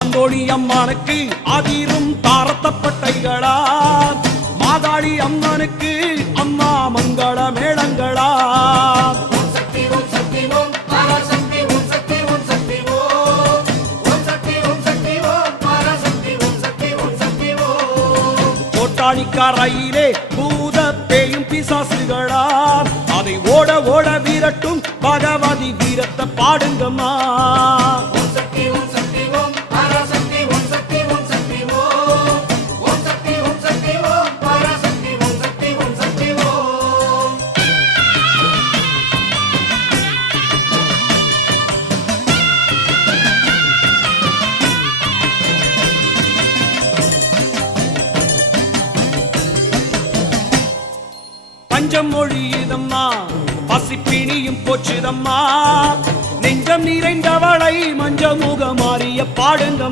மாந்தோழி அம்மனுக்கு அதிரும் தாரத்தப்பட்டைகளா, மாதாளி அம்மனுக்கு அம்மா மங்கள மேளங்களா. கோட்டாளிக்காரையிலே பூத பேயும் பிசாசுகளா, அதை ஓட ஓட வீரட்டும் பகவதி வீரத்தை பாடுங்கம்மா. பஞ்சம் மொழியுதம்மா, பசிப்பிணியும் போச்சுதம்மா, நெஞ்சம் நிறைந்தவளை மஞ்ச முகமாறிய பாடுங்கம்மா.